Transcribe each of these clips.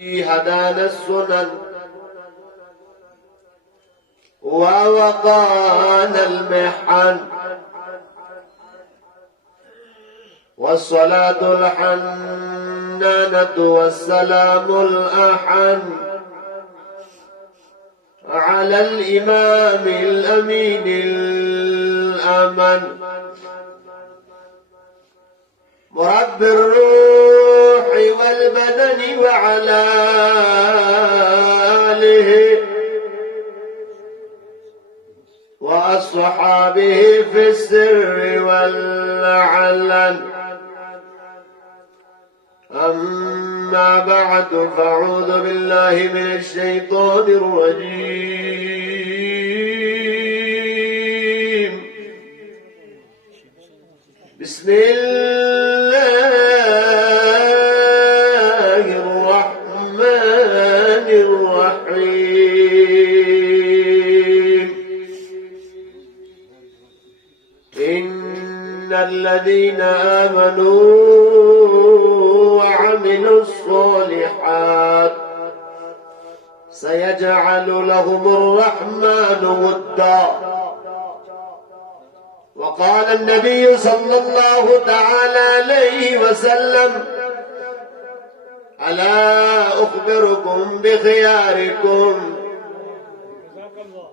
هدانا السنن ووقانا المحن والصلاة الحنانة والسلام الأحن على الإمام الأمين الأمن مرب الروح والبدن وعلى آله وأصحابه في السر والعلن أما بعد فأعوذ بالله من الشيطان الرجيم بسم الله الرحمن الرحيم إن الذين آمنوا وعملوا الصالحات سيجعل لهم الرحمن ودا. وقال النبي صلى الله تعالى عليه وسلم ألا أخبركم بخياركم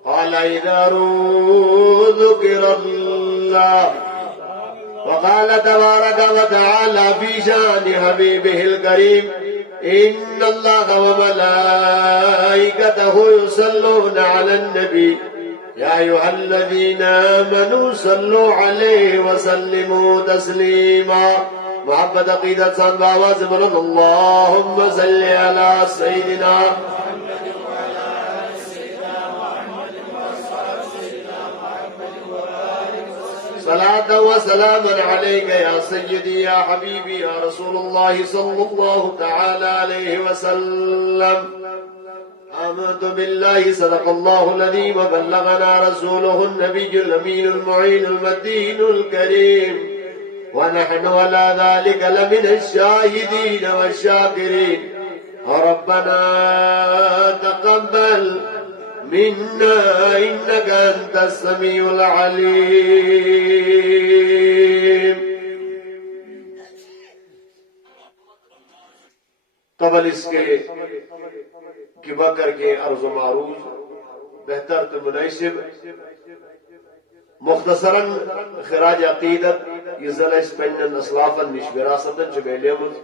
قال إذا ذكر الله. وقال تبارك وتعالى في شان حبيبه الكريم إن الله وملائكته يصلون على النبي يا أيها الذين آمنوا صلوا عليه وسلموا تسليما. محبت عقیدت سان باواز بلند اللهم صل على سيدنا صلاة وسلاما عليك يا سيدي يا حبيبي يا رسول الله صلى الله تعالى عليه وسلم. آمنت بالله صدق الله الذي وبلغنا رسوله النبي الأمين المعين المتين الكريم ونحن على ذلك لمن الشاهدين والشاكرين. ربنا تقبل منا إنك أنت السميع العليم. قبل اس کے بکر کے عرض و معروض بہتر تو مناسب مختصراً خراج عقیدت یزل اسپنن اسلافن نش وراثتن چمیلیمز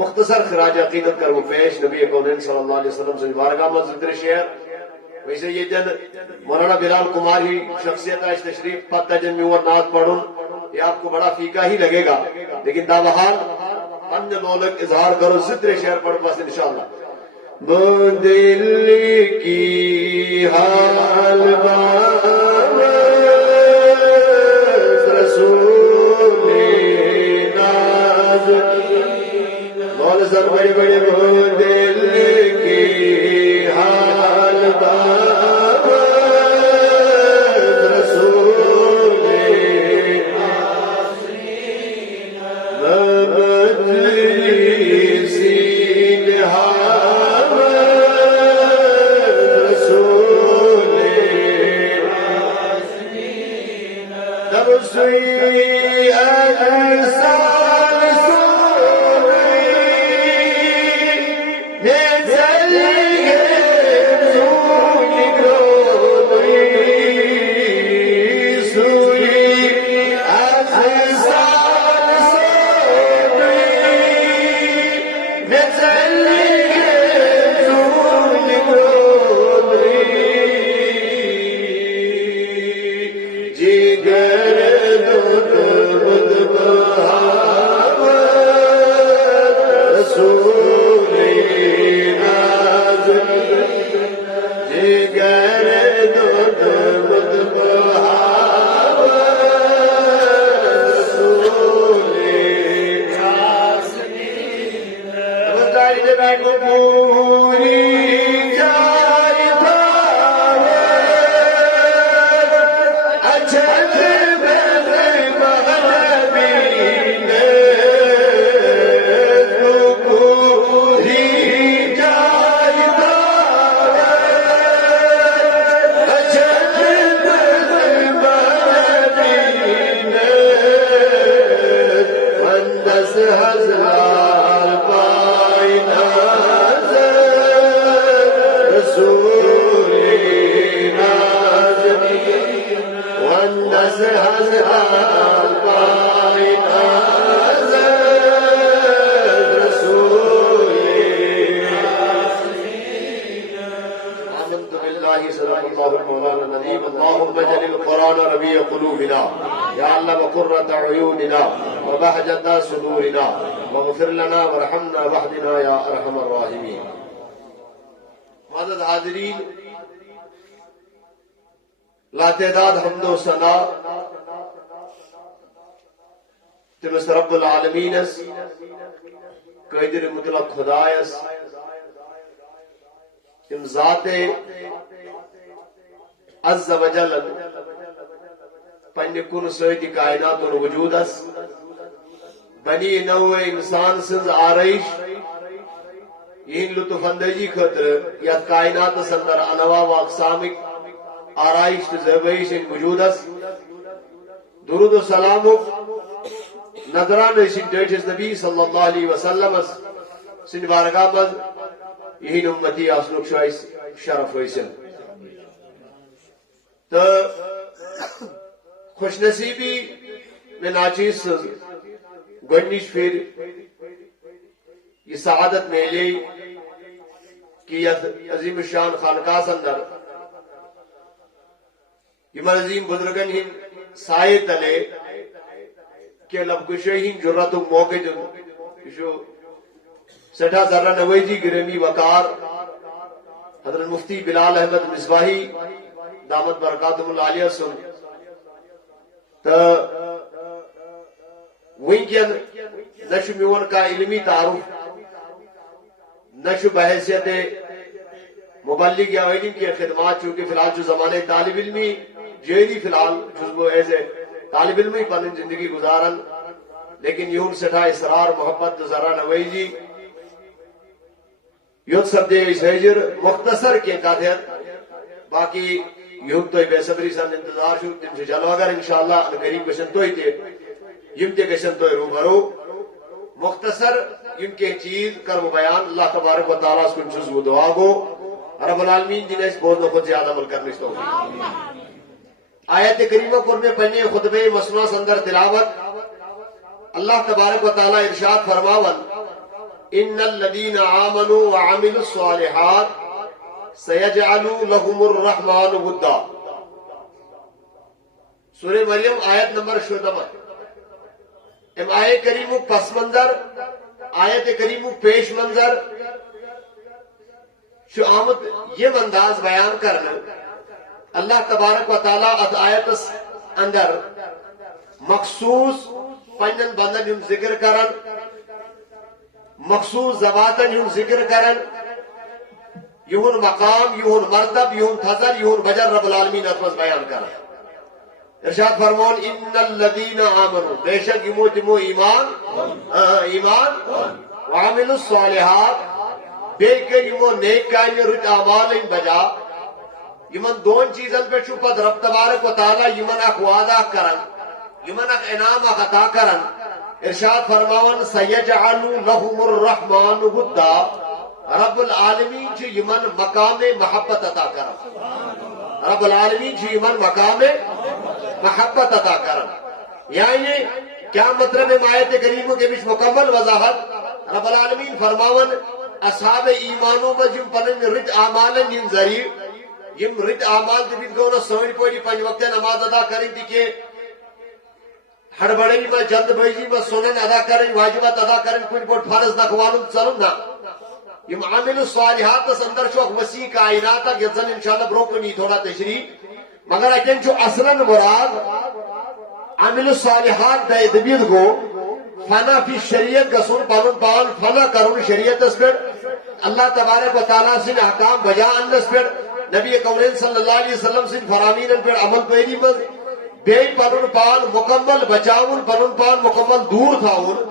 مختصر خراج عقیدت کرو پیش نبی کونین صلی اللہ علیہ وسلم سے بارگاہ میں ذکر شعر. ویسے یہ جن مولانا بلال کمار ہی شخصیت آج تشریف پتہ جن میں نعت پڑھوں یہ آپ کو بڑا فیکا ہی لگے گا لیکن دابحال ان دولت اظہار کرو ذکر شعر پڑھ پاس انشاءاللہ. دل کی حال بات رسول ناز بول سر بڑی بڑی دل کی حال بات رسول مجلس المولانا العظيم اللهم اجعل القرآن ربيع قلوبنا يا الله وقرة عيوننا وبهجة صدورنا واغفر لنا وارحمنا واهدنا يا ارحم الراحمين. معزز حاضرین، لاتعداد حمد و ثنا تمس رب العالمین قادر مطلق خدایس تم ذات عز و جل پنہ کن سۭتۍ کائنات وجودس بنی نو انسان سنز آرائش یہ لطف اندوزی خاطر یتھ کائنات اندر انواع و اقسامک آرائش تو زیبائش وجودس درود و سلام نظران ڈیٹس نبی صلی اللہ علیہ وسلم سن بارگاہ مز یہ امتی آسنک شائس شرف حاصل تو خوش نصیبی میں ناچیز گنش پھر یہ سعادت میلے کہ عظیم شان خانقاہ اندر یہ عظیم بزرگن ہند سائے تلے کہ لبکشے ہند جرت و موقع جو سٹھا ذرہ نویجی گرمی وقار حضرت مفتی بلال احمد مصباحی دامت برکاتہم العالیہ سن تو ونکین نشو میون کا علمی تعارف نشو بحیثیت مبلغ یا علم کی خدمات، چونکہ فی الحال جو زمانے طالب علمی جیلی فی الحال جزبو ایسے طالب علمی پنن زندگی گزارن، لیکن یون سٹھا اسرار محبت ذرا نویجی یون سب دے سیجر مختصر کے قادر باقی یون تو بے صبری سن انتظار شو تم سے چلو اگر انشاءاللہ قریب گشن تو ہی تے یم تے گشن تو روبرو مختصر یم کے چیز کرو بیان اللہ تبارک و تعالیٰ اس کو جزو دعا گو رب العالمین جنہیں اس بہت خود زیادہ عمل کرنے سے ہوگی. آیت کریمہ پر میں پڑھنے خطبہ مسنوع اندر تلاوت اللہ تبارک و تعالیٰ ارشاد فرماون ان الذین آمنوا وعملوا الصالحات سیجعل لهم الرحمن ودا. سورہ مریم آیت نمبر 14. ام آیت کریمہ پس منظر آیت کریمہ پیش منظر شو آمد یہ انداز بیان کرنا اللہ تبارک و تعالیٰ ات آیت اندر مخصوص پنن بندن یم ذکر کرن، مخصوص زباتن یم ذکر کرن، یہون مقام، یہون مرتب، یہون فضل، یہون بجر رب العالمین اتمز بیان کرن. ارشاد فرمون ان الذین آمنوا، بے شک یمو تمو ایمان وعملوا الصالحات، بے کہ یمو نیک کامی رت اعمال بجا یمن دون چیزن پہ چھو پد رب تبارک و تعالی یمن اخ وعدہ کرن، یمن اخ انعام اخ عطا کرن. ارشاد فرماون سیجعل لهم الرحمن ودا، رب العالمین چھ یمن مقام محبت عطا کرن، رب العالمین چھ یمن مقام محبت عطا کرن. یعنی کیا مطلب ہے آیت کریمہ کے بیچ مکمل وضاحت. رب العالمین فرماون اصحاب ایمانوں میں جن پنن رت اعمالن یم ذریع یم رت اعمال دبید گونا سوئن پوڑی پنج وقت نماز ادا کریں دی کہ ہڑبڑی میں جلد بازی میں سنن ادا کریں، واجبات ادا کریں، کچھ بہت فرض نکوالم چلم نا. یم عامل الصالحات اس اندر شو وسیع کائنات تک یزن انشاءاللہ بروکنی تھوڑا تشریح، مگر اکن جو اصلا مراد عامل الصالحات دے دبید گو فنا فی شریعت گسون پانون پان فنا کرون شریعت اس پر اللہ تبارک و تعالیٰ سے احکام بجا اندس پر نبی کونین صلی اللہ علیہ وسلم سے فرامین پر عمل پیری مز بے پانون پان مکمل بچاون پانون پان مکمل دور تھاون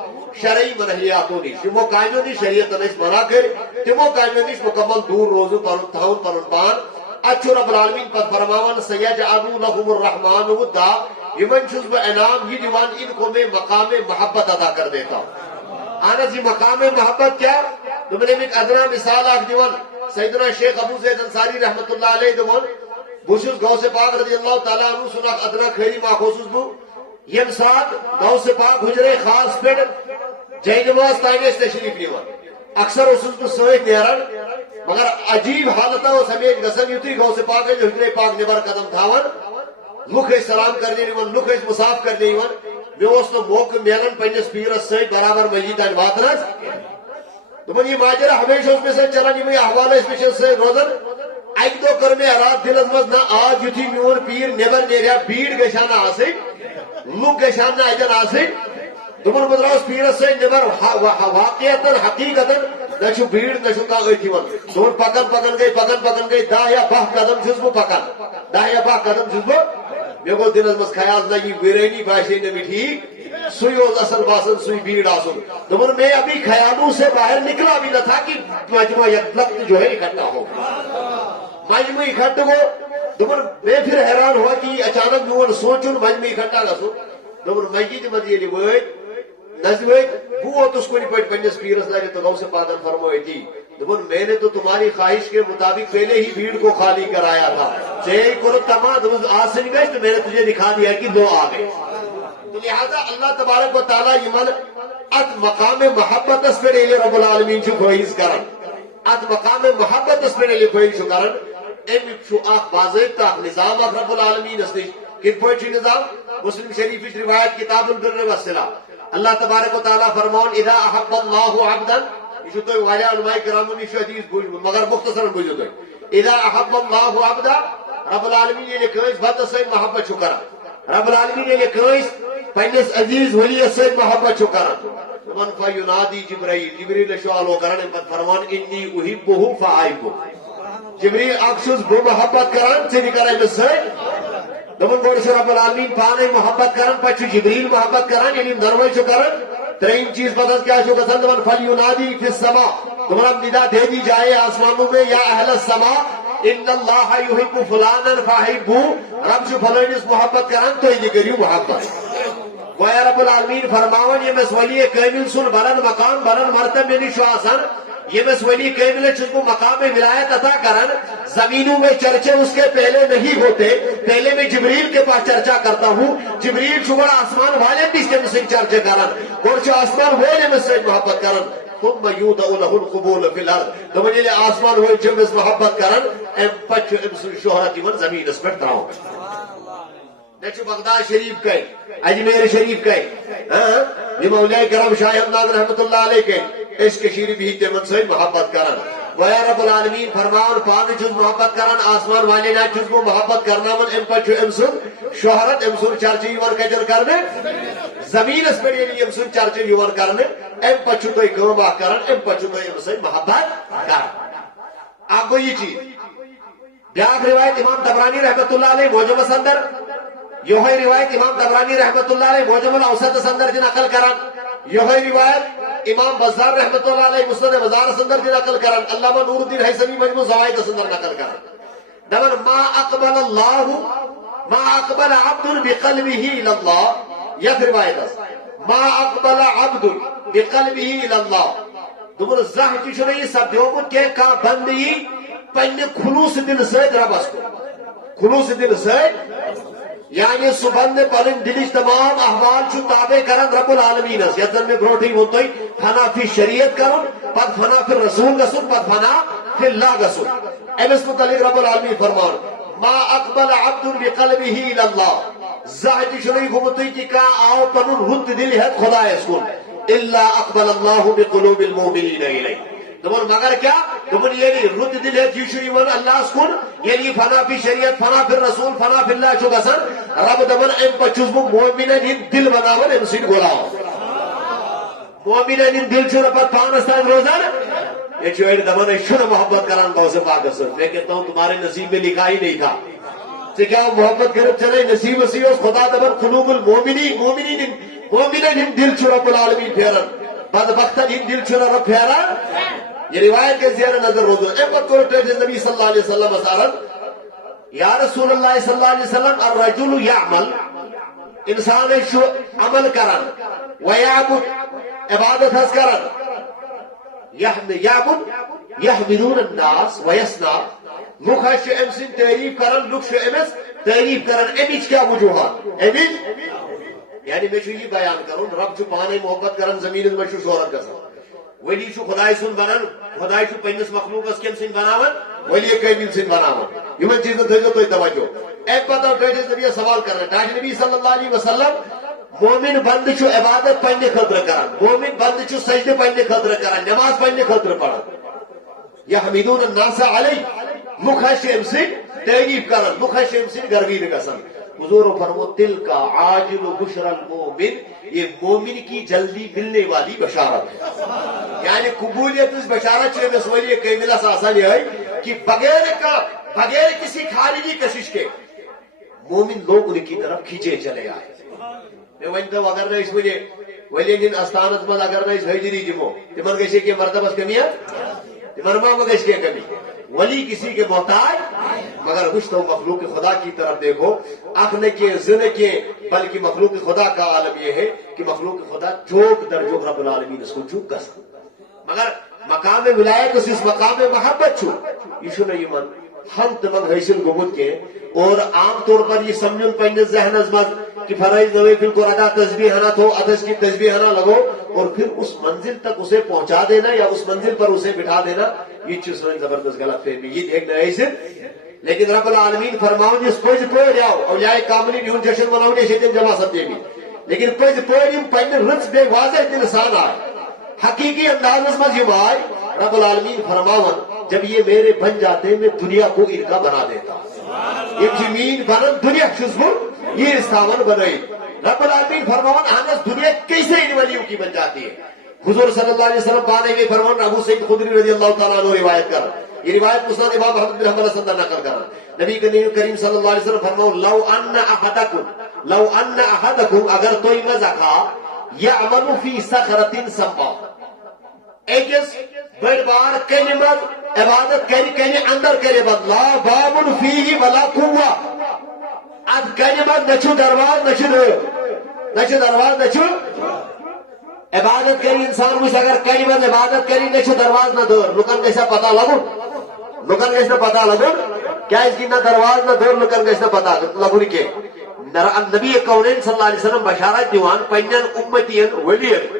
شرعی منحیاتوں نیش تمو قائموں نیش شریعت نیش منا کر تمو قائموں نیش مکمل دور روزو پانون تھاون پانون پان. اچھو رب العالمین پر فرماون سیجعل لهم الرحمن ودا، یمن چوز با انعام یہ دیوان ان کو میں مقام محبت ادا کر دیتا ہوں. آنا جی مقام محبت کیا؟ تو میں نے ایک ادنا مثال آکھ دیوان سیدنا شیخ ابو زید انصاری رحمت اللہ علیہ دیوان بوشوز غوث پاک رضی اللہ تعالیٰ عنہ سنا ادنا خیری ما خصوص بو یم ساتھ غوث پاک حجر خاص پر جائے نماز تائنیس تشریف نیوان اکثر اسس بہ ست نیران مگر عجیب حالت ہمیشہ گھن یتھے غوث پاک حجرے پاک نبر قدم تھاوان لوک سلام کرنے لوک مصاف کرنے مے موقع ملان پنس پیرس ست برابر مسجد تان واتنس دپن یہ ماجرا ہمیشہ مے سۭتۍ چلان یہ احوال مے ست روزان اکہ دہ کر مے رات دلس مز نا آج یتھی میون پیر نبر نیریا بھیڑ گژھِ نہ آسٕنۍ لوک گژھن نہ اتین آسٕنۍ دپن بہ دراس پیرس ست نبر واقعیتن حقیقتن نہ بھیڑ نہ اتھی دون پکن گئی 10 یا 12 قدم چھس بہ پکان 10 یا 12 قدم چھس بہ مے گو دلس مز خیال نہ یہ ویرانی باسے نہ مے ٹھیک سوئی اصل باسن سوئی بھیڑ آسن دپن میں ابھی خیالوں سے باہر نکلا بھی نہ تھا کہ مجموعہ یک وقت جو ہے اکٹھا ہو مجموعہ اکٹھا ہو دپن میں پھر حیران ہوا کہ اچانک میون سوچن مجموعہ اکٹھا گھو دپن مسجد مز یل وت نزد بہ ووتس کن پہ پنس پیرس لگے تو غوث پاکن فرمائے تھی دپن میں نے تو تمہاری خواہش کے مطابق پہلے ہی بھیڑ کو خالی کرایا تھا چھ کور تما آسن گئے تو میں نے تجھے دکھا دیا کہ 2 آ گئے تو لہذا اللہ تبارک و تعالی یمن ات مقام محبت اس پر رب العالمین چھ فیض کرن ات مقام محبت اس پر فیض چھ کرن امیک چھ اخ باضابطہ نظام اخ رب العالمین اس نش کت پہ نظام مسلم شریف روایت کتاب البر والصلہ اللہ تبارک و تعالی فرمان اذا احب اللہ عبدا یہ تو واریاہ علماء کرام نے حدیث بوجھ مگر مختصرا بوجھو تو اذا احب اللہ عبدا رب العالمین یہ کنس بندس سے محبت چھ کران رب العالمین یہ کنس پنس عزیز ولی سے محبت چھ کران من فینادی جبریل شالو کران پت فرمان انی احبہ فاحبہ جبریل اخشس بو محبت کران سے کران سے دپن گوڑ رب العالمین پانے محبت کران پچھ جبریل محبت کران یعنی دروی چھ کران ترین چیز پتہ کیا چھ گژھان دپن فلینادی فی السماء دپن اب ندا دے دی جائے آسمانوں میں یا اہل السماء ان اللہ یحب فلانا فاحبوا رب چھ فلانس محبت کران تو یہ کریو محبت گویا رب العالمین فرماون یہ مس ولی کامل سن بلند مقام بلند مرتبہ میں شو آسان یہ بس ولی کامل جس کو مقام ولایت عطا کرن زمینوں میں چرچے اس کے پہلے نہیں ہوتے پہلے میں جبریل کے پاس چرچا کرتا ہوں جبریل چھوڑا آسمان والے بھی اس کے مسلم چرچے کرن اور جو آسمان والے میں سے محبت کرن ثم یودع له القبول فی الارض تو مجھے آسمان ہوئے جب اس محبت کرن ام پچ ام شہرت من زمین اس پر تراؤ نیچو بغداد شریف کے اجمیر شریف کے یہ مولا کرم شاہ ہمدان رحمت اللہ علیہ کے اس کشیر بھی تمن سے محبت کرن گویا رب العالمین فرمان پان جز محبت کرن آسمان والے نہ جز کو محبت کرنا من ام پچ ام سن شہرت ام سن چرچی ور کجر کرنے زمین اس پر یہ ام سن چرچی ور کرنے ام پچ تو کام کرن ام پچ تو ام سے محبت کرن آپ کو یہ چیز بیاق روایت امام طبرانی رحمت اللہ علیہ موجم سندر یہ روایت امام طبرانی رحمت اللہ علیہ موجم الاوسط سندر جن نقل کرن یہ روایت امام بزار رحمت اللہ علیہ مسند بزار سندر جن نقل کرن علامہ نور الدین حیثمی مجموع زوائد سندر نقل کرن دمن ما اقبل عبد بقلبه الى الله یہ روایت ما اقبل عبد بقلبه الى الله دمن زہ چھ سب دیومت کہ کا بندی پنہ خلوص دل سید ربس کو خلوص دل سید یعنی سبند پنن دلش تمام احوال چھ تابع کرن رب العالمین یزن میں بروٹی ہوتوی فنا فی شریعت کرن پد فنا فی رسول گسن پد فنا فی اللہ گسن امس متعلق رب العالمین فرمان ما اقبل عبد بقلبه الى الله زاہد شنی گمتوی کی کا آو پنن رد دل ہے خدا اس کن الا اقبل الله بقلوب المؤمنین الیہ دمون مگر کیا دمون یعنی رد دل ہے جیشری ون اللہ سکن یعنی فنا فی شریعت فنا فی رسول فنا فی اللہ چو گسن رب دمون ام پچوز مو مومنین دل بناون ام سین گولاو مومنین دل چھو رپت پانستان روزان یہ چھو ایڈ دمون شن محبت کران باوز پاک سن میں کہتا ہوں تمہارے نصیب میں لکھا ہی نہیں تھا سے کیا محبت کرب چلے نصیب وسیع خدا دمون قلوب المومنین مومنین دل چھو رب العالمین پھیرن بدبختن دل چھو رب پھیرن یہ روایت کے زیر نظر روزو ایپت کو رٹے نبی صلی اللہ علیہ وسلم اسارن یا رسول اللہ صلی اللہ علیہ وسلم الرجل یعمل انسان شو عمل کرن ویعبد عبادت حس کرن یعبد یحمدون الناس ویسنا لوگ شو امسن تعریف کرن لوگ شو امس تعریف کرن امیج کیا وجوہات امیج یعنی میں شو یہ بیان کرن رب جو پانے محبت کرن زمین میں شو شہرت کرن ولی چھ خدای سن بنان خدای چھ پنس مخلوقس کم سن بناون ولی کامل سن بناون یمن چیزن تھیو تھی توجہ ایک پتہ ٹھہرے نبی سوال کرنا ٹاج نبی صلی اللہ علیہ وسلم مومن بند چھ عبادت پنہ خاطر کران مومن بند چھ سجدہ پنہ خاطر کران نماز پنہ خاطر پڑھان یحمدون الناس علی مخشم سے تعریف کران مخشم سے گروید گسن حضور فرمو تل کا عاجل بشر المومن یہ مومن کی جلدی ملنے والی بشارت ہے یعنی قبولیت اس بشارت سے اس ولی کاملہ آسان ہے کہ بغیر کسی خارجی کشش کے مومن لوگ ان کی طرف کھینچے چلے آئے میں ونتا اگر نہ اس ولی دن استانت من اگر نہ اس حجری دمو تمن گشے کہ مرتبہ کمی ہے تمن ما گش کے کمی ولی کسی کے محتاج مگر گشتو مخلوق خدا کی طرف دیکھو اخن کے زن کے بلکہ مخلوق خدا کا عالم یہ ہے کہ مخلوق خدا جوک در جوک رب العالمین اس کو چوک کس مگر مقام ولایت اس مقام محبت چھو یہ شنو یمن ہم تمن حیثن گمت کے اور عام طور پر یہ سمجھن پنجس ذہن ازمت کہ فرائض نوافل کو ادا تسبیح نہ تو ادس کی تسبیح نہ لگو اور پھر اس منزل تک اسے پہنچا دینا یا اس منزل پر اسے بٹھا دینا یہ چیز زبردست غلط فہمی یہ دیکھنا ہے اسے لیکن رب العالمین فرماؤں جس پوز پوڑ جاؤ اولیاء کاملی بھی ان جشن مناؤں نے شیطان جمع سب دے بھی لیکن پوز پوڑیم پہنے رنس بے واضح دلسان آئے حقیقی انداز میں یہ آئے رب العالمین فرماؤں جب یہ میرے بن جاتے میں دنیا کو ارکا بنا دیتا یہ زمین بنن دنیا شزبر یہ استاون بنائی رب العالمین فرماؤں آنس دنیا کیسے ان ولیوں کی بن جاتی ہے حضور صلی اللہ علیہ وسلم بانے گئے فرمان ابو سعید خدری رضی اللہ تعالیٰ عنہ روایت کر یہ روایت مسند امام احمد بن حنبل سے نقل کر نبی کریم صلی اللہ علیہ وسلم فرماؤ لو ان احدکم اگر توئی مزہ کھا یعمل فی صخرۃ سما ایک بڑ بار کلمت عبادت کری اندر کرے بد لا باب فیہ ولا قوہ اد کلمت نچو درواز نچو درواز نچو عبادت کری انسان مجھ اگر کلمت عبادت کری نچو درواز نہ دور لکن کیسا پتہ لگن کیا اس کی نہ درواز نہ دور لکن کیسا پتہ لگن کے نبی کونین صلی اللہ علیہ وسلم بشارت دیوان پنجن امتین ولین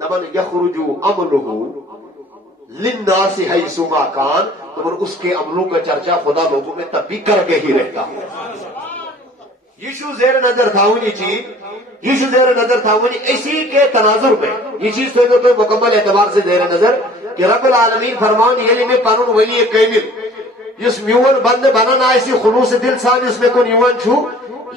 نبن یخرجو عملہو للناس حیث ما کان تو اس کے عملوں کا چرچا خدا لوگوں میں تب بھی کر کے ہی رہتا یہ شو زیر نظر تھاونی چیز یہ شو زیر نظر تھاونی اسی کے تناظر میں یہ چیز تو مکمل اعتبار سے زیر نظر کہ رب العالمین فرمان یہ میں پانون ولی کامل اس میون بند بنن ایسی خلوص دل سان اس میں کو نیون چھو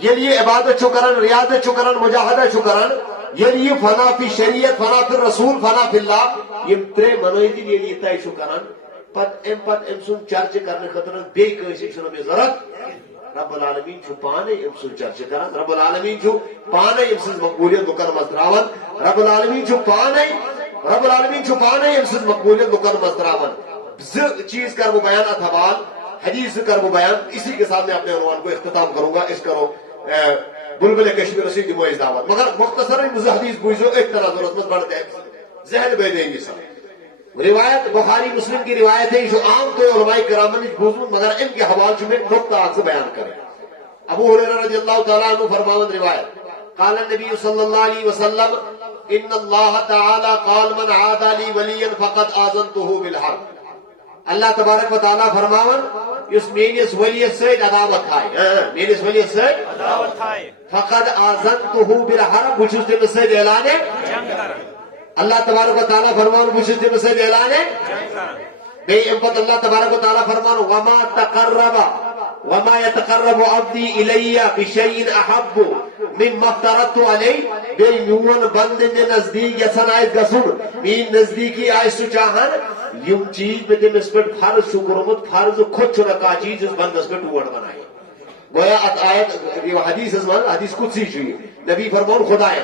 یہ عبادت چھو کرن ریاضت چھو کرن مجاہدہ چھو کرن یہ فنا فی شریعت فنا فی رسول فنا فی اللہ یہ ترے منویدی یہ تائی چھو کرن پت ام سن چرچ کرنے خطر بے کیسی چھو نمی ضرورت رب العالمین چھو پانے ام سن چرچ کرن رب العالمین چھو پانے ام سن مقبولیت لکر مزدراون رب العالمین چھو پانے ام سن مقبولیت لکر مزدراون چیز کر وہ بیان اتحبال حدیث کر وہ بیان اسی کے ساتھ میں اپنے عنوان کو اختتام کروں گا اس کرو بلبل کشمیر سے دموئیز دعوت مگر مختصر مجھے حدیث بوجھو ایک طرح ضرورت مت بڑھتے ہیں ذہن بے دیں گی سب روایت بخاری مسلم کی روایت ہے جو عام تو علماء کرام نے بوجھو مگر ان کے حوالے میں نقطہ آج سے بیان کریں ابو ہریرہ رضی اللہ تعالیٰ عنہ فرماوند روایت قال النبی صلی اللہ علیہ وسلم ان اللہ تعالی قال من عاد لی ولیا فقد آذنتہ بالحرب اللہ تبارک و تعالیٰ فرماون اس میرس ولیت سے عداوت تھائے فقد آذنتہ بالحرب بچھس دم سے اعلان اللہ تبارک و تعالیٰ فرماون بچھس دم سے اعلان بے امت اللہ تبارک و تعالیٰ فرماون وما يتقرب عبدی الی بشیء احب مما افترضت علیہ بے میون بند میں نزدیک یسن آئیت گسن مین نزدیکی آئیت چاہن یم چیز میں تم اس پر فرض شکرمت فرض خود چنکا چیز اس بند اس پر ٹوڑ بنائی گویا ات آیت حدیث ازمان حدیث قدسی چوئی نبی فرمان خدا ہے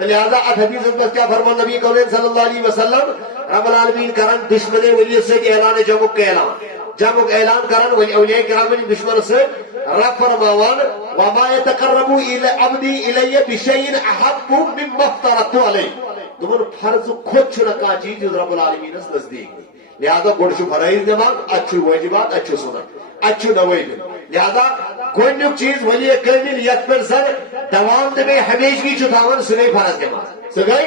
لہذا ات حدیث ازمان کیا فرمان نبی قولین صلی اللہ علیہ وسلم رب العالمین کرن دشمن ولیت سے اعلان جمع اعلان کرن اولیاء کرام دشمن سے رب فرماوان وما يتقرب عبدی الی بشیء احب مما افترضت علیہ تمہر فرض خود چھنکا چیز رب العالمین اس نزدیک لہذا گوڑشو فرائض نماز اچھو واجبات اچھو سنت اچھو نویل لہذا گوڑنیک چیز ولی کامل یک پر سر دوام دے ہمیشگی چھتاون سنے فرض نماز سگئی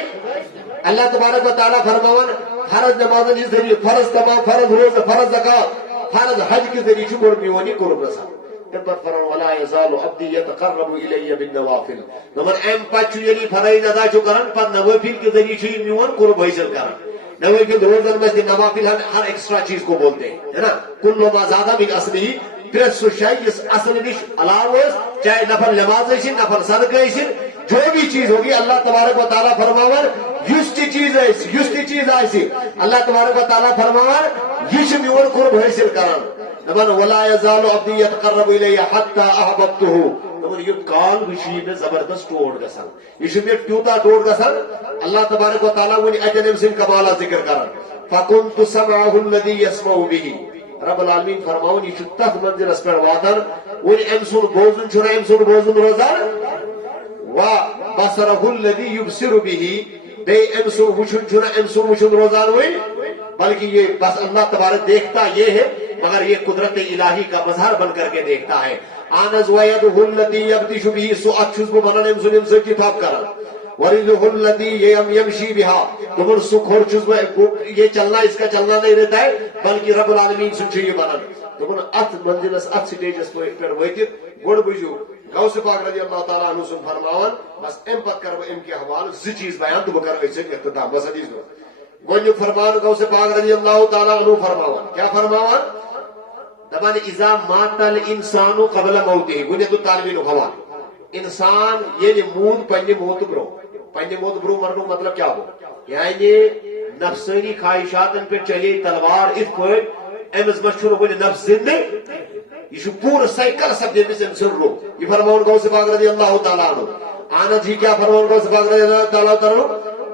اللہ تبارک و تعالیٰ فرماون فرض نماز کے ذریعے فرض تمام فرض روزہ فرض زکات فرض حج کے ذریعے گوڑ میونی قرب رسان تمہیں فرن ولا یزال عبدی یتقرب الی بالنوافل نمبر ایم پچو یلی فرائض ادا چو کرن پر نوافل کے ذریعے میون قرب حاصل کرن نوافل روزن میں نوافل ہر ایکسٹرا چیز کو بولتے ہیں ہے نا کل ما زیادہ من اصلی پھر سو شاید اس اصل نش علاوہ چاہے نفر نماز ایسی نفر صدقہ ایسی جو بھی چیز ہوگی اللہ تبارک و تعالیٰ فرماور یستی چیز آئیسی اللہ تبارک و تعالیٰ فرماور یش میون قرب حاصل کرن نمن ولا یزال عبدی یتقرب الی حتی احببتہ نمن یہ کال وشی میں زبردست ٹوڑ گسن یہ میں ٹوٹا ٹوڑ گسن اللہ تبارک و تعالیٰ ونی اجنم سن کمالا ذکر کرن فکنت سمعہ الذی یسمع به رب العالمین فرماون یہ تف منزل اس پر واتن ونی امسون بوزن چھنا امسون بوزن روزان و بصرہ الذی یبصر به بے امسون وچن چھنا امسون وچن روزان ہوئی بلکہ یہ بس اللہ تبارک دیکھتا یہ ہے مگر یہ قدرت الہی کا مظہر بن کر کے دیکھتا ہے آنز ویدہ الذی یبطش به سو اچھوز بو بنانے امسون امسون کی تھاپ کرن ورزہ الذی یمشی بها تمر سکھور چیز یہ چلنا اس کا چلنا نہیں رہتا ہے بلکہ رب العالمین سن چیز بنان تمر ات منزلس ات سٹیجس پر ویتت گوڑ بجو غوث پاک رضی اللہ تعالیٰ عنہ سن فرماون بس ام پت کرو ام کے حوالے زی چیز بیان تو کرو اسے اختتام بس حدیث دو گوڑ فرمان غوث پاک رضی اللہ تعالیٰ عنہ فرماون کیا فرماون دبان اذا مات الانسان قبل موته گوڑ تو طالب علم حوالے انسان یہ موت پنی موت برو پنی موت برو مرنو مطلب کیا ہو یعنی نفسانی خواہشاتن پہ چلی تلوار اس پر امز مشہور ہوئی نفس زندے یہ پور سائیکل سب جن سے سن رو یہ فرماؤن غوث پاک رضی اللہ تعالیٰ عنہ آنا جی کیا فرماؤن غوث پاک رضی اللہ تعالیٰ عنہ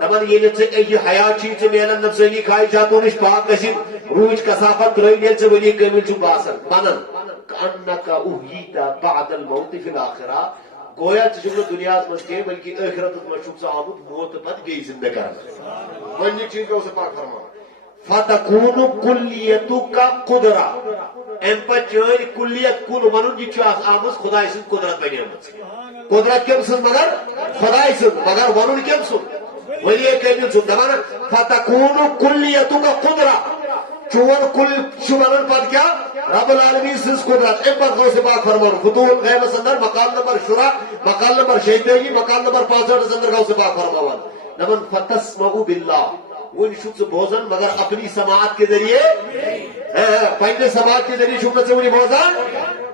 دبن یہ لیت سے یہ حیات چیز سے میلن نفسانی خواہشاتوں نش پاک گشید روج کسافت رئی لیت سے ولی کمیل چو باسن بنن کانکا اوہیتا بعد الموت فی الاخرہ گویا چیزوں دنیا میں کے بلکہ آخرت میں شخص آمد موت پت گئی زندہ کرنا ونی چیز کو سے پاک فرما فتکون کلیتو کا قدرہ ام پر چوئر کلیت کل منون جی چاہت آمد خدای سن قدرت بنی آمد قدرت کم سن مگر خدای سن مگر ونون کم سن ولی کمیل سن دمانا فتکون کلیتو کا قدرہ چون کل شمانن پد کیا رب العالمین سنس قدرت ام پر غوث پاک فرمان فتوح الغیب سندر مقام نمبر شرع مقام نمبر شہیدگی مقام نمبر 65 سندر غوث پاک فرمان نمن فتسمعو باللہ وہ شخص بوزن مگر اپنی سماعت کے ذریعے پہلے سماعت کے ذریعے شکر سے انہیں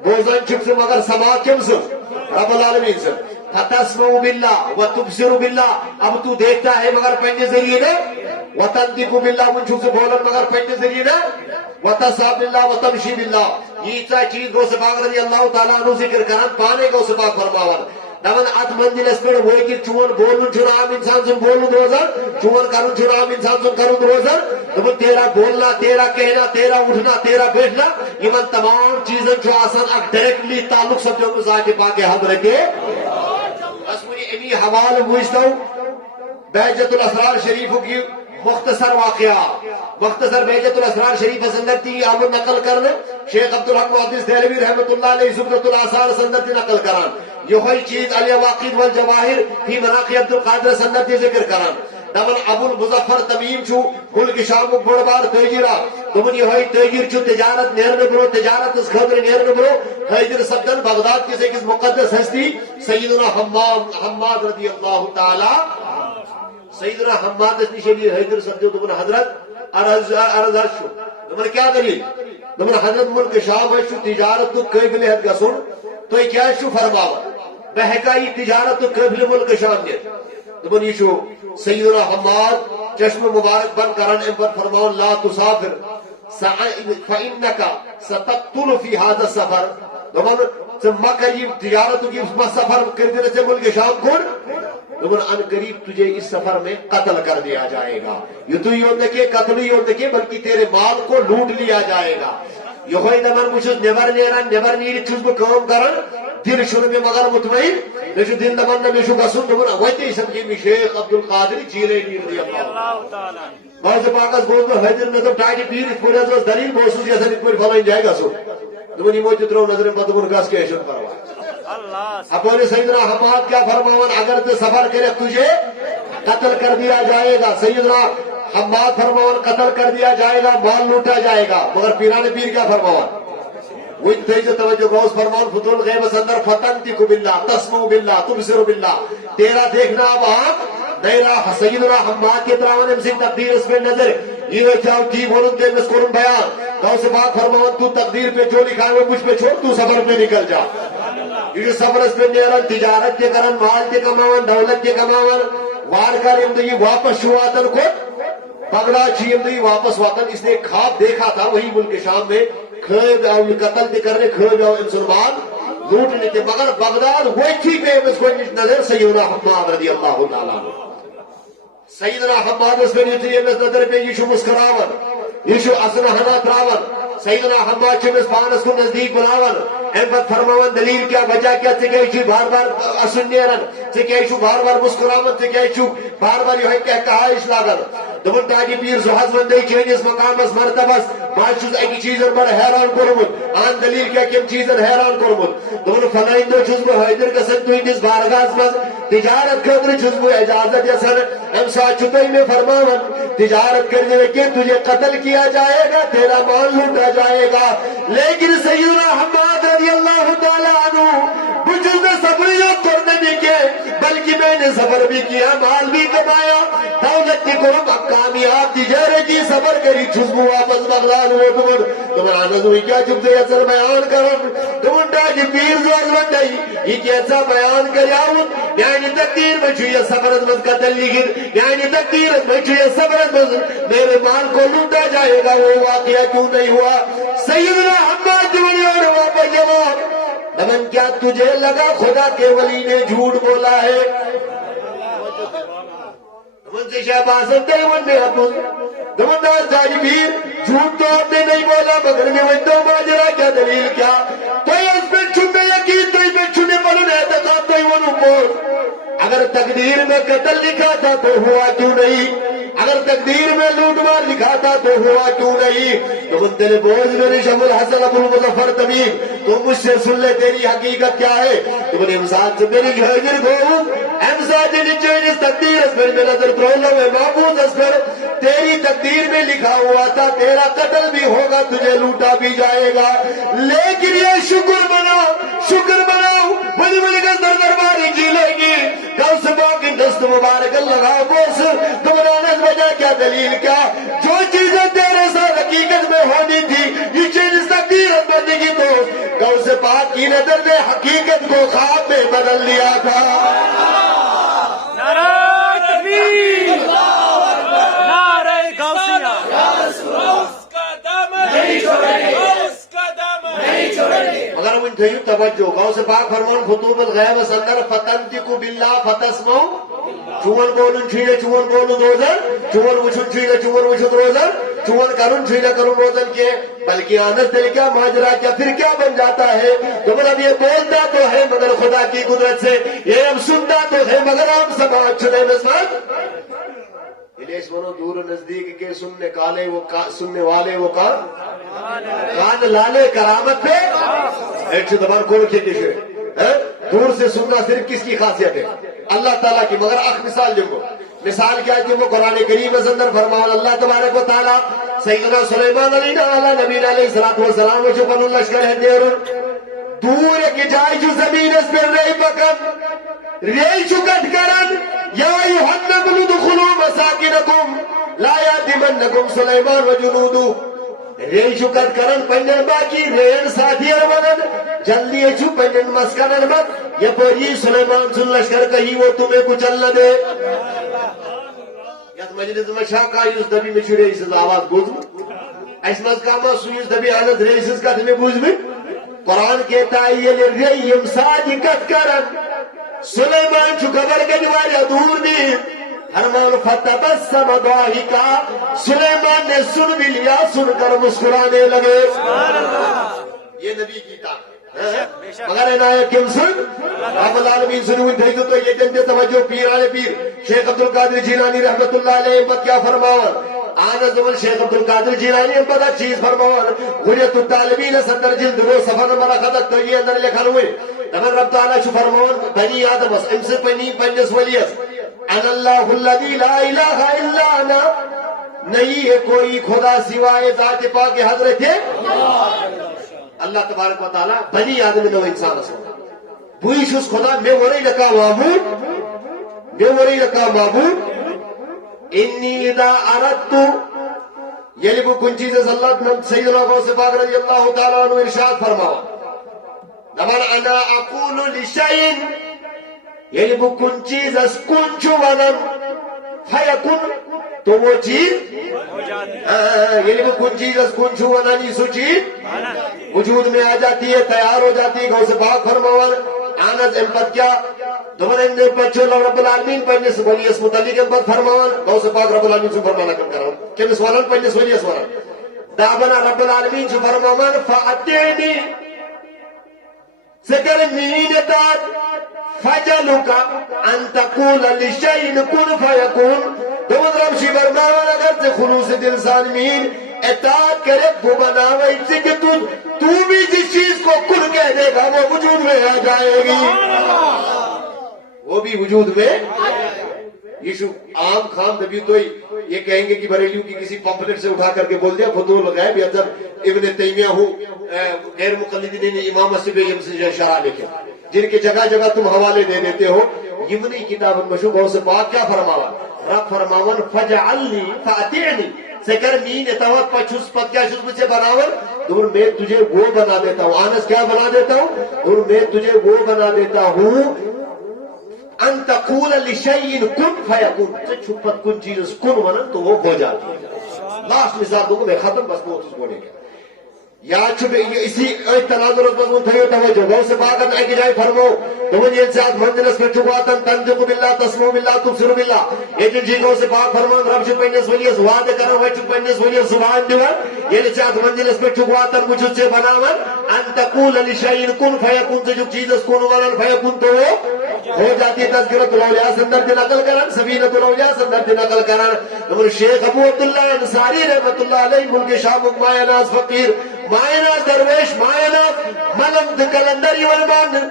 بوزن شخص مگر سماعت کم سن رب العالمین سن فتسمعو باللہ و تبصرو باللہ اب تو دیکھتا ہے مگر پہلے ذریعے نے وتنطق باللہ من شخص بولن مگر پہلے ذریعے نے وتصاب باللہ وتمشی باللہ یہ تا چیز غوث پاک رضی اللہ تعالیٰ عنہ ذکر کرن پانے غوث پاک فرماون دمن ات منزل اس پر ہوئے کہ چون بولن چھنا عام انسان سن بولن روزن چون کرن چھنا عام انسان سن کرن روزن دمن تیرا بولنا تیرا کہنا تیرا اٹھنا تیرا بیٹھنا یہ من تمام چیزیں جو آسان اک ڈائریکٹلی تعلق سب جو ذات پاک حضرت کے بس مجھے امی حوالے پوچھتا ہوں بہجت الاسرار شریف کی مختصر واقعہ مختصر بہجت الاسرار شریف سندرتی آمد نقل کرنے شیخ عبدالحق محدث دہلوی رحمت اللہ علیہ زبرۃ الاثار سندرتی نقل کران یہ چیز علی واقید والجواہر فی مناقی عبدالقادر سندرتی ذکر کران دمن ابو المظفر تمیم چھو ملک شام بڑ بار تیجیرہ دمن یہ تیجیر چھو تجارت نیرن برو تجارت اس خبر نیرن برو حیدر سبدن بغداد کسی کس مقدس ہستی سیدنا حماد رضی اللہ تعالی سیدنا حماد اس نشلی حیدر سبدن دمن حضرت ارزار شو دمن کیا دلیل دمن حضرت ملک شام ہے شو تجارت تو قیبل حد کا سن تو یہ کیا شو فرماوا بہکائی تجارت تو قیبل ملک شام نے دمن یہ شو سیدنا حماد چشم مبارک بن کرن ام پر فرماؤن لا تسافر فإنك ستقتل في هذا السفر دمن مکہ یہ تجارت کی سفر کردنے سے ملک شام کن دمن ان قریب تجھے اس سفر میں قتل کر دیا جائے گا یہ تو یہ ہوتا کہ قتل ہی ہوتا کہ بلکہ تیرے مال کو لوٹ لیا جائے گا یہ ہوئی دمن مجھے نیبر نیری چیز کو کام کرن دل شروع میں مگر مطمئن لیشو دل دمن نمیشو گسن دمن ویتی سمجھے میں شیخ عبدالقادر جیلینی رضی اللہ تعالیٰ بعض پاکس گوز میں حیدر میں تو ٹائٹی پیر اس پوری از دلیل بوسوس جیسا نہیں پوری فلائن جائے گا سو دمن یہ موجود رو نظر پر دمن گاس کے ایشن پروا اپنے سیدنا حماد کیا فرماون اگر تو سفر کرے تجھے قتل کر دیا جائے گا. سیدنا حماد فرماون قتل کر دیا جائے گا, مال لوٹا جائے گا. مگر پیران پیر کیا فرماون؟ وہ تیز توجہ غوث فرماون فتح الغیب اندر فتنطق باللہ تسمع باللہ تبصر باللہ, تیرا دیکھنا اب آنکھ نیلا. سیدنا حماد کے تراون ام سے تقدیر اس پہ نظر یہ چاہو کی بولن دے مس کرن بیان. غوث پاک فرماون تو تقدیر پہ جو لکھا ہے وہ مجھ پہ چھوڑ, تو صبر پہ نکل جا. یہ صبر اس پہ نیرن تجارت کے کرن مال کے کماون دولت کے کماون وار کر یہ واپس شواتن کو پگڑا چیمدی واپس واتن. اس نے خواب دیکھا تھا وہی ملک شام میں خواب آؤ قتل تے کرنے خواب آؤ مسلمان لوٹنے تھے. مگر بغداد وہی تھی پہ اس کو نظر سیدنا حماد رضی اللہ تعالیٰ عنہ. سیدنا حماد اس پہ نظر پہ یہ شو مسکراون یہ شو اسنہنا تراون. سیدنا حماد چمس پانس کو نزدیک بناون احمد فرماون دلیل کیا وجہ کیا چکے بار بار اسن نیرن چکے بار بار مسکراون چکے بار بار یہ کہا اشلاغن. دمن تاجی پیر زہاز وندے چینس مقامس مرتبس باز چھس ایک چیزن بڑا حیران کرمت آن دلیل کیا کم چیزن حیران کرمت. دمن فلائندو چھس بو حیدر قسم تو اندس بارگاز مز تجارت خطر چھس بو اجازت یسن امسا چھتوئی میں فرماون تجارت کرنے کے تجھے قتل کیا جائے گا تیرا مال لوٹا جائے گا. لیکن سیدنا حماد رضی اللہ تعالیٰ عنہ بجز نے صبر جو کرنے بھی کیا بلکہ میں نے صبر بھی کیا مال بھی کمایا دولت کی قرب کامیاب تجارت کی صبر کری چھسبو واپس بغداد ہوئے. تمہارا نظوی کیا چپ سے اثر بیان کرن تمہنٹا جی پیر زوز بندائی یہ کیسا بیان کریاؤن یعنی تقدیر میں چھو یہ صبرت مز قتل لگن یعنی تقدیر میں چھو یہ صبرت مز میرے مال کو لوٹا جائے گا. وہ واقعہ کیوں نہیں ہوا؟ سیدنا حماد جوڑی اور واپس جواب دمن کیا تجھے لگا خدا کے ولی نے جھوٹ بولا ہے؟ دمن سے شہباز دیون نے اپن دمن دار جاجی پیر جھوٹ تو آپ نے نہیں بولا مگر میں وندو ماجرہ کیا دلیل کیا تو اس پہ چھنے یقین تو اس پہ چھنے پلن اعتقاد تو ونو بول. اگر تقدیر میں قتل لکھا تھا تو ہوا کیوں نہیں؟ اگر تقدیر میں لوٹ مار لکھا تھا تو ہوا کیوں نہیں؟ تو منتل بوجھ میرے شمل حسن ابو المظفر طبیب تو مجھ سے سن لے تیری حقیقت کیا ہے. تو من امساد سے میری جھاجر گو امساد جنی چوئن اس تقدیر اس پر میں نظر پرولو ہے محفوظ اس پر تیری تقدیر میں لکھا ہوا تھا تیرا قتل بھی ہوگا تجھے لوٹا بھی جائے گا. لیکن یہ شکر بناؤ بڑی بڑی کا درباری جی لے گی کل صبح کی دست مبارک لگاؤ بوس تمہارا وجہ کیا دلیل کیا جو چیزیں تیرے ساتھ حقیقت میں ہونی تھی یہ چیز تقدیر بننے کی تو غوث پاک کی نظر نے حقیقت کو خواب میں بدل لیا تھا. نعرہ تکبیر نعرہ غوثیہ غوث کا دامن نہیں چھوڑیں گے غوث کا دامن نہیں چھوڑیں گے. مگر من تھیو توجہ غوث پاک فرمان فتوب الغیب سندر فتنطق باللہ فتسمو چون بولن چھیے چون بولن روزن چون وچھن چھیے چون وچھن روزن چون کرن چھیے کرن روزن کے بلکہ آنس دل کیا ماجرا کیا پھر کیا بن جاتا ہے. تم اب یہ بولتا تو ہے مگر خدا کی قدرت سے یہ اب سنتا تو ہے مگر ہم سماج چھنے نسبت الیس منو دور نزدیک کے سننے کالے وہ سننے والے وہ کان لالے کرامت پہ ایک دبان کھول کے دیکھے دور سے سننا صرف کس کی خاصیت ہے؟ اللہ تعالیٰ کی. مگر اخ مثال جو مثال کیا جو قرآن کریم اندر فرمان اللہ تبارک و تعالیٰ سیدنا سلیمان علیہ نبی علیہ السلام و جو بن لشکر ہے دیر دور کی جائے جو زمین اس پر رہی پکن ریل چکت کرن یا ایوہن نبلو دخلو مساکنکم لا یاتمنکم سلیمان و جنودو ریل چکت کرن پنجن باقی ریل ساتھی ارمانن جلدی چھو پنجن مسکنن مت یہ پوری سلیمان سن لشکر کہی وہ تمہیں کچھ اللہ دے. یاد مجلس میں شاکا یوز دبی میں چھو ریسز آواز بوزم اس مذکامہ سویز دبی آند ریسز کا تمہیں بوزم قرآن کہتا ہے یہ ریم صادقت کرن سلیمان چھو خبر کے جواریا دور دی ہرمان فتبسم ضاحکا سلیمان نے سن بھی لیا سن کر مسکرانے لگے. یہ نبی کی طاقت مگر عنایت کم سن رب العالمین سنوین تھے تو یہ جنتے توجہ پیرانے پیر شیخ عبدالقادر جیلانی رحمت اللہ علیہ امت کیا فرماون آنا زمن شیخ عبدالقادر جیلانی امت ایک چیز فرماون غریت الطالبین سندر جلد رو صفحہ نمبر خدق تو یہ اندر لکھن ہوئے تمہر رب تعالیٰ چھو فرماون بنی آدم اس ام سے پنی پنجس ولیس انا اللہ الذی لا الہ الا انا، نہیں ہے کوئی خدا سوائے ذات پاک حضرت اللہ تبارک و تعالی بنی آدم نو انسان اسمه بویش اس خدا میں وری لکا معبود انی اذا اردت، یعنی وہ کن چیز اللہ سیدنا غوث پاک رضی اللہ تعالیٰ عنہ ارشاد فرماوا نمان انا اقول لشین، یعنی وہ کن چیز اس کن چو ونن فیکن، تو وہ چیز یعنی وہ کن چیز اس کن چو ونن سو چیز وجود میں آ جاتی ہے، تیار ہو جاتی ہے۔ غوث پاک فرماوا آنز امپت کیا دمن اندر پچھو اللہ رب العالمین پنیس ولیس متعلق امپت فرماوان غوث پاک رب العالمین سے فرمانا کم کرو کم سوالان پنیس ولیس ورن دابنا رب العالمین سے فرماوان فأتعنی سکر مینتات فجلک ان تقول لشین کن فیکون، دمن رب شی فرماوان اگر سے خلوص دل سالمین اطاعت کرے وہ بناوے سے کہ تو بھی جس چیز کو کن کہہ دے گا وہ وجود میں آ جائے گی، وہ بھی وجود میں۔ یہ عام خام نبی تو یہ کہیں گے کہ بریلیوں کی کسی پمپلیٹ سے اٹھا کر کے بول دیا فضول غیب، یا جب ابن تیمیہ ہو غیر مقلدین نے امام مسلم سے شرح لکھے جن کے جگہ جگہ تم حوالے دے دیتے ہو، یمنی کتاب مشہور غوث پاک کیا فرماوا رب فرماون فجعلنی فأطعنی سکر مین اتوات پچھوس پت کیا شد مجھ سے بناور دور میں تجھے وہ بنا دیتا ہوں، آنس کیا بنا دیتا ہوں دور میں تجھے وہ بنا دیتا ہوں ان تقول لشیء کن فیکون، چھپت کن چیز کن ونن تو وہ ہو جاتی ہے۔ لاسٹ مثال دوں میں ختم بس وہ اس بولے گا یا چھپے اسی تناظر اس مضمون تھے توجہ غوث پاک ان ایک جائے فرمو تمہیں یہ ساتھ منزلس پر چکواتا تنجق باللہ تسمو باللہ تبصر باللہ ایجن جی غوث پاک فرمان رب چھو پہنیس ولیس وعد کرو ہے چھو پہنیس ولیس سبحان دیوان یہ ساتھ منزلس پر چکواتا مجھو سے بناون ان تقول لشیء کن فیکون سے جو چیز اس کن ونن فیکون تو ہو جاتی ہے۔ تذکرۃ الاولیاء سندر سے نقل کرن سفینۃ الاولیاء سندر سے نقل کرن نمبر شیخ ابو عبداللہ انصاری رحمت اللہ علیہ ملک شام مائے ناز فقیر مائے ناز درویش مائے ناز ملند کلندری والمان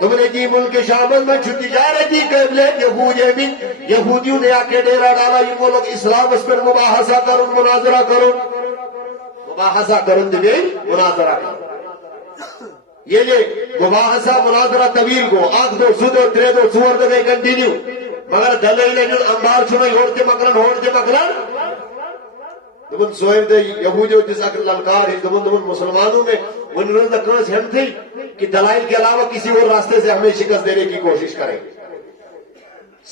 تمہیں جی ملک شامل میں چھتی جا رہی تھی قبلے یہود یمین یہودیوں نے آکے ڈیرہ ڈالا یہ وہ لوگ اسلام اس پر مباحثہ کرن مناظرہ کرن مباحثہ کرن دے مناظرہ کرن یہ لے مباحثہ مناظرہ طویل کو آنکھ دو سدو ترے دو سور دو گئے کنٹینیو مگر دلیل جو انبار چھوڑے ہوڑتے مکرن دمن سوئم دے یہودیوں جس اکر للکار ہے دمن مسلمانوں میں ان روز دکنس ہم تھی کہ دلائل کے علاوہ کسی اور راستے سے ہمیں شکست دینے کی کوشش کریں۔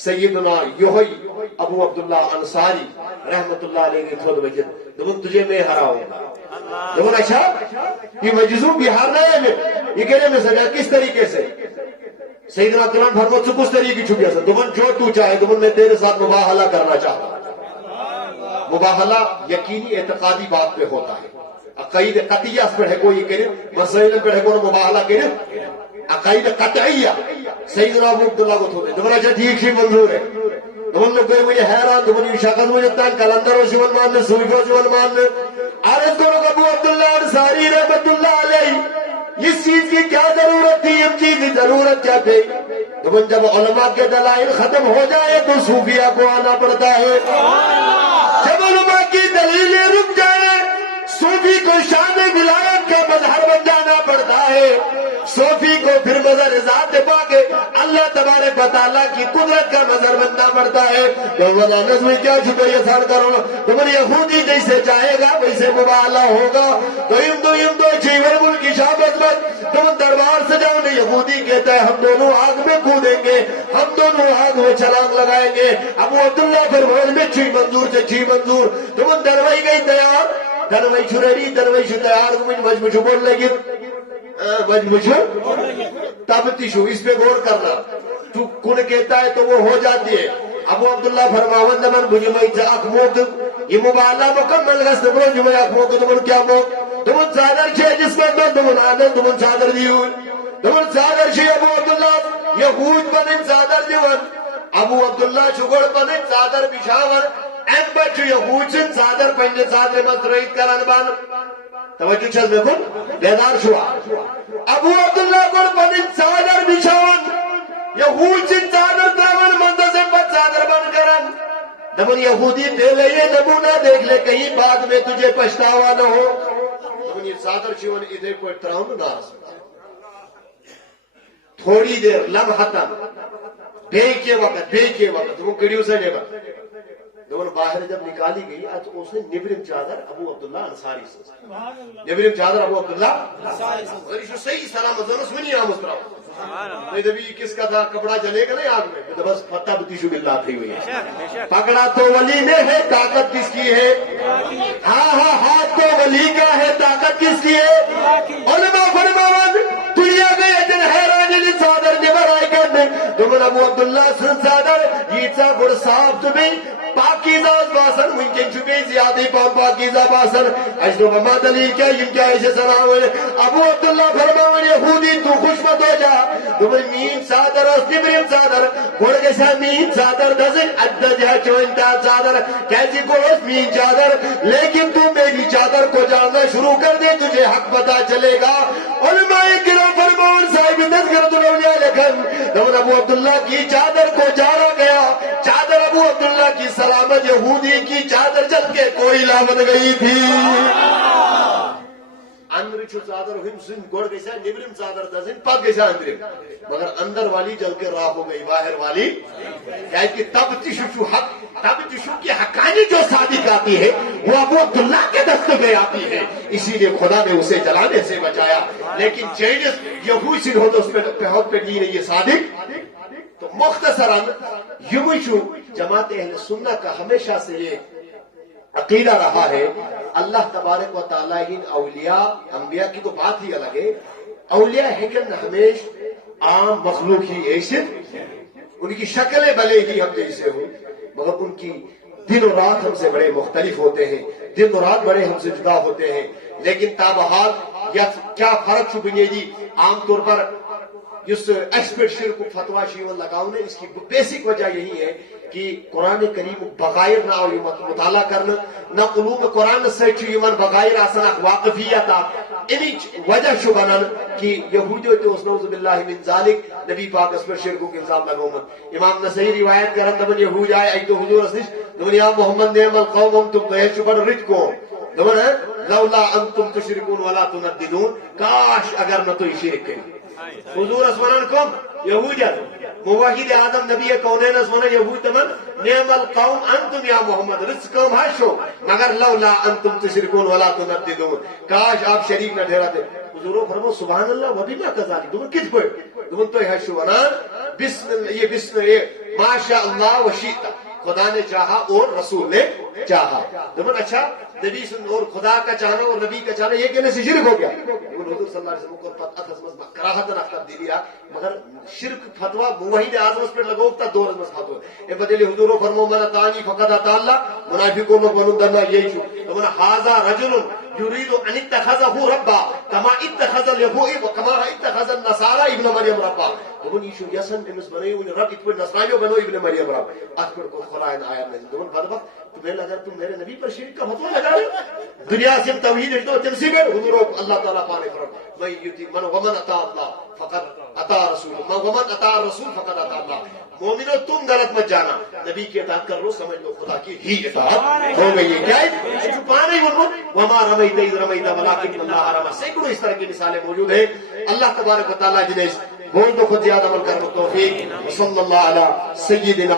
سیدنا یوہی ابو عبداللہ انصاری رحمت اللہ علیہ نے خود بکت دمن تجھے میں ہراؤں دمن اچھا یہ مجزو بہار نہ ہے یہ کہنے میں سجا کس طریقے سے سیدنا قرآن فرمت سے کس طریقے کی چھپیا سا دمن جو تو چاہے دمن میں تیرے ساتھ مباحلہ کرنا چاہتا مباحلہ یقینی اعتقادی بات پہ ہوتا ہے، عقائد قطعیہ اس پر ہے کوئی کرے مسائل پر ہے کوئی مباحلہ کرے عقائد قطعیہ سیدنا ابو عبداللہ کو تھوڑے دمن اچھا ٹھیک ہی منظور ہے دمن لوگ گئے مجھے حیران دمن یہ شاکت مجھے تان کلندر و شیون ماننے صوفی و شیون ماننے عرض کرو ابو عبداللہ انصاری رحمت اللہ علیہ اس چیز کی کیا ضرورت تھی ہم چیز کی ضرورت کیا تھی دمن جب علماء کے دلائل ختم ہو جائے تو صوفیہ کو آنا پڑتا ہے، جب علماء کی دلیلیں رک جائے صوفی کو شان ولایت کا مظہر بن جانا پڑتا ہے، صوفی کو پھر مظہر ذات پاک اللہ تبارک و تعالیٰ کی قدرت کا مظہر بننا پڑتا ہے۔ تو مدانس میں کیا چھپے یہ سار کرو تمہیں یہودی جیسے چاہے گا ویسے مباحلہ ہوگا تو یم دو چیور ملک کی شام عظمت تم دربار سے جاؤ یہودی کہتا ہے ہم دونوں آگ میں کودیں گے ہم دونوں آگ میں چھلانگ لگائیں گے ابو عبداللہ پھر موز میں چھی منظور سے چھی منظور تم دروائی گئی تیار دروائی چھوڑی دروائی چھو تیار مجموشو بول لگی مجموشو تابتی شو اس پہ غور کرنا تو کن کہتا ہے تو وہ ہو جاتی ہے۔ ابو عبداللہ فرماون دمن مجھے میں اک موت یہ مباحلہ مکمل گست برو جو میں اک موت دمن کیا موت دمن صادر چھے جس میں تو دمن آدم دمن صادر دیو دمن صادر چھے ابو عبداللہ یہود بنن صادر دیون ابو عبداللہ شگڑ بنن صادر بشاور ایم بچو یہود سن صادر پنجے صادر مصرعید کرن بان توجہ چھز میں کن بیدار شوا ابو عبداللہ گڑ بنن صادر بشاور یہود سن صادر تراون مندسن بچ چادر بند کرن دمن یہودی پہلے یہ نمونہ دیکھ لے کہیں بعد میں تجھے پچھتاوا نہ ہو دمن یہ چادر چیون ادھے کوئی تراؤن ناس تھوڑی دیر لمحتن بے کے وقت وہ کڑیوں سے نیبر دمن باہر جب نکالی گئی آج اس نے نبرم چادر ابو عبداللہ انصاری سے نبرم چادر ابو عبداللہ انصاری سے صحیح سلام ازنس منی آمس پراؤ نہیں دبی کس کا تھا کپڑا جلے گا نہیں آگ میں بس فتح بتیشو باللہ تھی ہوئی ہے پکڑا تو ولی میں ہے طاقت کس کی ہے ہاں ہاتھ تو ولی کا ہے طاقت کس کی ہے علماء فرماون دنیا میں اتن حیرانی لی صادر نبر آئی کرنے دمن ابو عبداللہ سن صادر یہ تا بڑ صاحب تمہیں پاکیزہ باسن ممکن چھپے زیادہ پاکیزہ باسن اجدو مما دلیل کیا یم کیا ایسے سلام ابو عبداللہ فرماون یہودی تو خوش مت ہو جا دمن مین صادر اس نبریم صادر گوڑ گیسا مین صادر دزن عدد یا چوئنتا صادر کیسی گوڑ مین چادر لیکن تو میری چادر کو جاننا شروع کر دے تجھے حق پتا چلے گا علماء کرام فرماون صاحب تذکرۃ الاولیاء لکھن دمن ابو عبداللہ کی چادر کو جارا گیا چادر ابو عبداللہ کی سلامت یہودی کی چادر چل کے کوئی لامت گئی تھی اندر چھو چادر ہم سن گوڑ گیسا نبرم چادر دزن پاک گیسا اندرم مگر اندر والی جل کے راہ ہو گئی باہر والی کہ تب تشو حق تب تشو کی حقانی جو صادق آتی ہے وہ ابو عبداللہ کے دست میں آتی ہے اسی لیے خدا نے اسے جلانے سے بچایا لیکن چینس یہوی سن ہو تو اس پہ نہیں ہے یہ صادق تو مختصراً یمشو جماعت اہل سنہ کا ہمیشہ سے یہ عقیدہ رہا ہے اللہ تبارک و تعالیٰ ان اولیاء انبیاء کی تو بات ہی الگ ہے اولیاء ہیکن ہمیش عام مخلوق ہی ایسے ان کی شکلیں بھلے ہی ہم جیسے ہوں مگر ان کی دن و رات ہم سے بڑے مختلف ہوتے ہیں دن و رات بڑے ہم سے جدا ہوتے ہیں لیکن تابحال یا کیا فرق چھو بنیادی عام طور پر اس ایکسپرٹ شرک فتویٰ شیون لگاؤں نے اس کی بیسک وجہ یہی ہے کہ قرآن کریم بغیر نہ مطالعہ کرنا نہ علوم قرآن سے چیون بغیر آسنا واقفیت انہی وجہ شبنن کہ یہودیوں تو اس نوز باللہ من ذالک نبی پاک اس پر شرکوں کے الزام لگومت امام نسائی روایت کرن دمن یہود آئے ایک تو حضور اسنش دمن یا محمد نعم القوم تم تو ہے شبن رج کو دمن ہے لولا انتم تشرکون ولا تنددون کاش اگر نہ تو شرک کریں حضور اسمانان کم یہودیت موحد آدم نبی کونین اسمانان یہود تمن نعم القوم انتم یا محمد رزق قوم حشو مگر لولا انتم تشرکون ولا تنددون کاش آپ شریک نہ ٹھہراتے حضور فرمو سبحان اللہ وبی ما کذالک تم کس پر تم تو حشو ونان بسم یہ ماشاء اللہ وشیتا خدا نے چاہا اور رسول نے چاہا دمن اچھا نبی اور خدا کا چاہنا اور نبی کا چاہنا یہ کہنے سے شرک ہو گیا حضور صلی اللہ علیہ وسلم کو پتہ کراہتن اختر دی دیا مگر شرک فتوہ موحد اعظم اس پر لگوکتا دور از فتوہ اے بدلی حضور فرمو من اتانی فقد اتا اللہ منافقون لوگ بنو درنا یہی چھو دمن حاضا رجل یرید ان اتخذه ربا کما اتخذ الیہود وکما اتخذ النصارى ابن مریم ربا دمن یشو یسن امس بنیون رب اتوی نصرانیو بنو ابن مریم رب اکبر کو خلائن آیت میں دمن بدبخت تمہیں لگا تم میرے نبی پر شرک کا فتوہ لگا رہے دنیا سے توحید اجدو تمسی میں حضور اللہ تعالیٰ پانے فرم من ومن اتا اللہ فقط اتا رسول ومن اتا رسول فقط اتا اللہ مومنو تم غلط مت جانا نبی کی اطاعت کر لو سمجھ لو خدا کی ہی اطاعت ہو گئی ہے کیا ہے چھپانے ان وما رمیت اذ رمیت ولکن اللہ رمى سینکڑوں اس طرح کی مثالیں موجود ہیں اللہ تبارک و تعالیٰ جنہیں بول دو خود یاد عمل کر توفیق صلی اللہ علی سیدنا